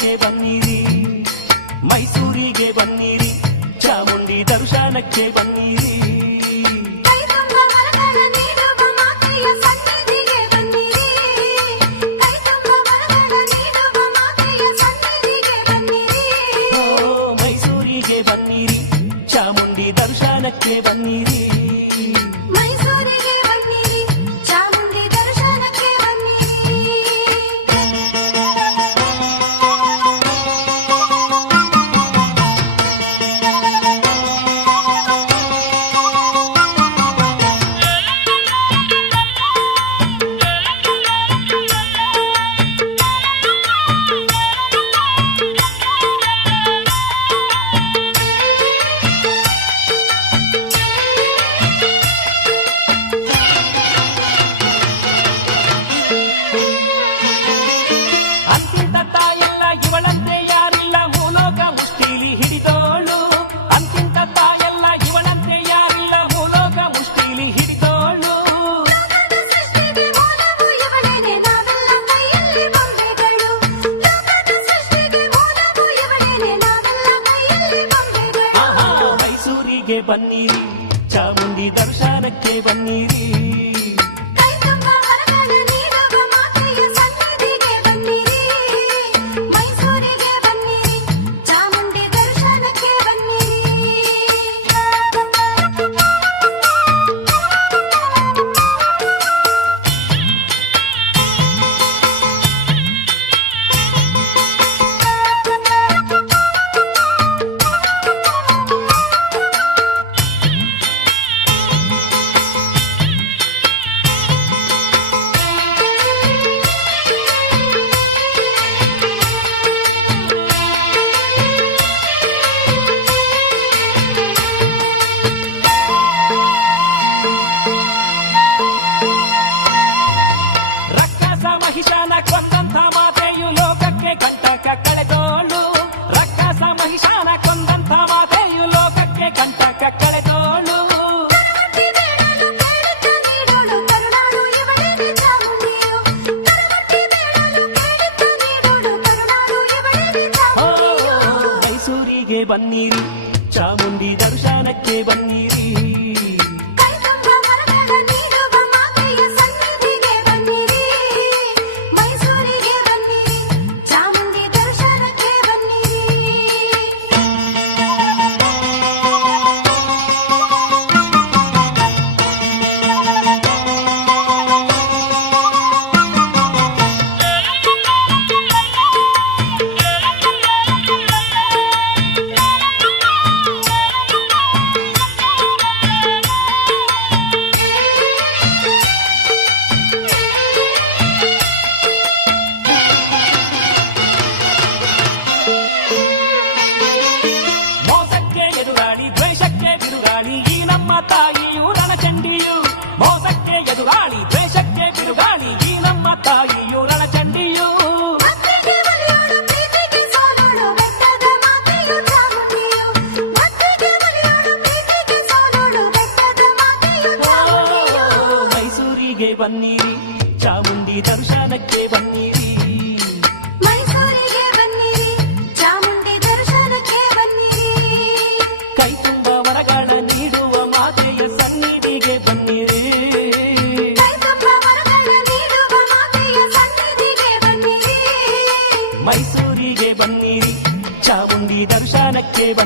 ದರ್ಶನಕ್ಕೆ ಬನ್ನಿರಿ ಮೈಸೂರಿಗೆ ಬನ್ನಿರಿ ಚಾಮುಂಡಿ ದರ್ಶನಕ್ಕೆ ಬನ್ನಿರಿ ಮೈಸೂರಿಗೆ ಬನ್ನಿರಿ ಚಾಮುಂಡಿ ದರ್ಶನಕ್ಕೆ ಬನ್ನಿರಿ ಚಾಮುಂಡಿ ದರ್ಶನಕ್ಕೆ ಬನ್ನಿರಿ ಮಹಿಷಾನ ಕೊಂದಂತ ಮಾತೆಯು ಲೋಕಕ್ಕೆ ಕಂಟಕ ಕಳೆದೋಳು ರಕ್ಕಸ ಮಹಿಷಾನ ಕೊಂದಂತ ಮಾತೆಯು ಲೋಕಕ್ಕೆ ಕಂಟಕ ಕಳೆದೋಳು ಮೈಸೂರಿಗೆ ಬನ್ನಿರಿ ಚಾಮುಂಡಿ ದರ್ಶನಕ್ಕೆ ಬನ್ನಿರಿ ತಾಯಿಯೋ ರಣಚಂಡಿಯೋ ಮೈಸೂರಿಗೆ ಬನ್ನಿರಿ ಚಾಮುಂಡಿ ದರ್ಶನಕ್ಕೆ ಬನ್ನಿ วั